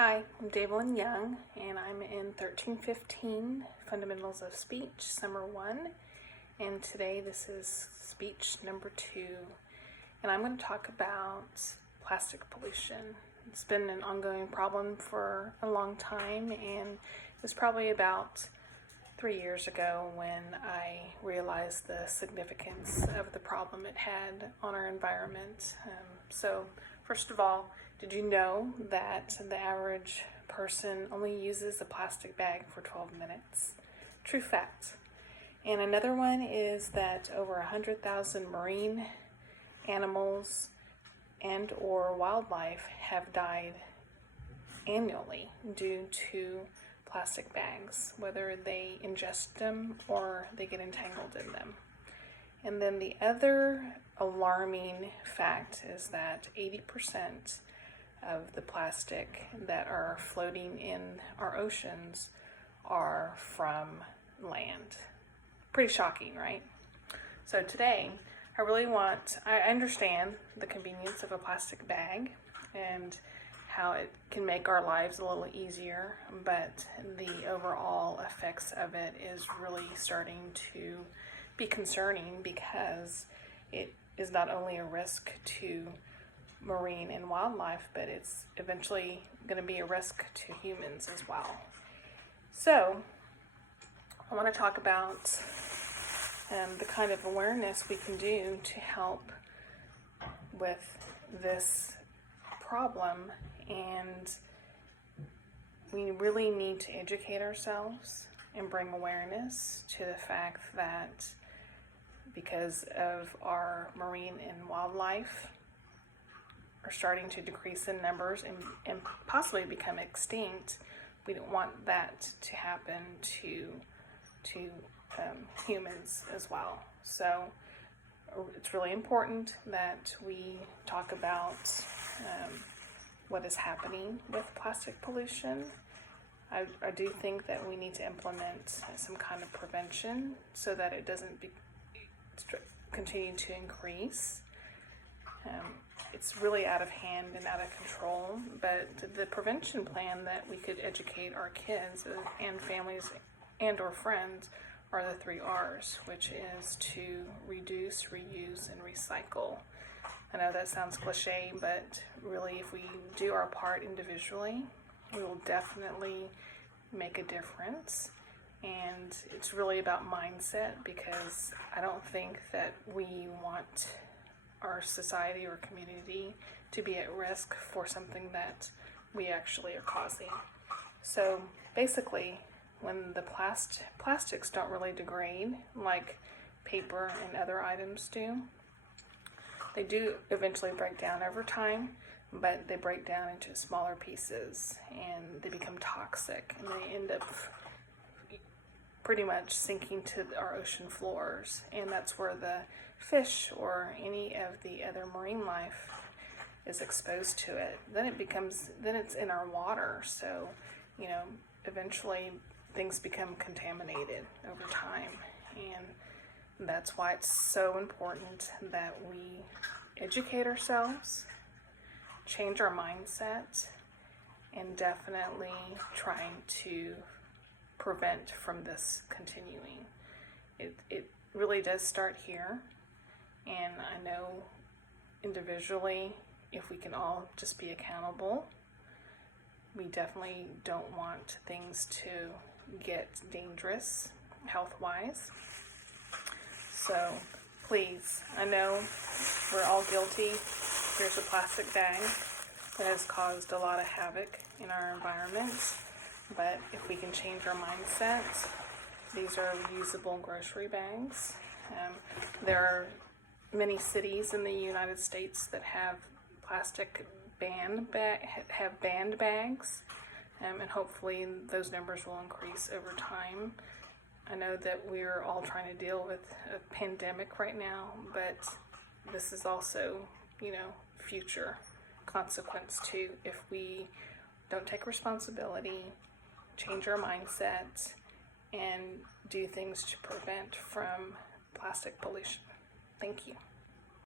Hi, I'm Davelyn Young, and I'm in 1315 Fundamentals of Speech, Summer 1, and today this is speech number 2, and I'm going to talk about plastic pollution. It's been an ongoing problem for a long time, and it was probably about 3 years ago when I realized the significance of the problem it had on our environment. So first of all, did you know that the average person only uses a plastic bag for 12 minutes? True fact. And another one is that over 100,000 marine animals and or wildlife have died annually due to plastic bags, whether they ingest them or they get entangled in them. And then the other alarming fact is that 80% of the plastic that are floating in our oceans are from land. Pretty shocking, right? So today, I understand the convenience of a plastic bag and how it can make our lives a little easier, but the overall effects of it is really starting to be concerning because it is not only a risk to marine and wildlife, but it's eventually going to be a risk to humans as well. So I want to talk about the kind of awareness we can do to help with this problem, and we really need to educate ourselves and bring awareness to the fact that because of our marine and wildlife are starting to decrease in numbers and possibly become extinct, we don't want that to happen to humans as well. So it's really important that we talk about what is happening with plastic pollution. I do think that we need to implement some kind of prevention so that it doesn't continue to increase. It's really out of hand and out of control, but the prevention plan that we could educate our kids and families and or friends are the 3 R's, which is to reduce, reuse, and recycle. I know that sounds cliche, but really if we do our part individually, we will definitely make a difference. And it's really about mindset, because I don't think that we want our society or community to be at risk for something that we actually are causing. So basically, when the plastics don't really degrade like paper and other items do, they do eventually break down over time, but they break down into smaller pieces and they become toxic, and they end up pretty much sinking to our ocean floors, and that's where the fish or any of the other marine life is exposed to it. Then it's in our water, so eventually things become contaminated over time, and that's why it's so important that we educate ourselves, change our mindset, and definitely trying to prevent from this continuing. It really does start here, and I know individually, if we can all just be accountable, we definitely don't want things to get dangerous health-wise. So please, I know we're all guilty. Here's a plastic bag that has caused a lot of havoc in our environment. But if we can change our mindset, these are reusable grocery bags. There are many cities in the United States that have banned bags, and hopefully those numbers will increase over time. I know that we're all trying to deal with a pandemic right now, but this is also, future consequence too if we don't take responsibility, change our mindset, and do things to prevent from plastic pollution. Thank you.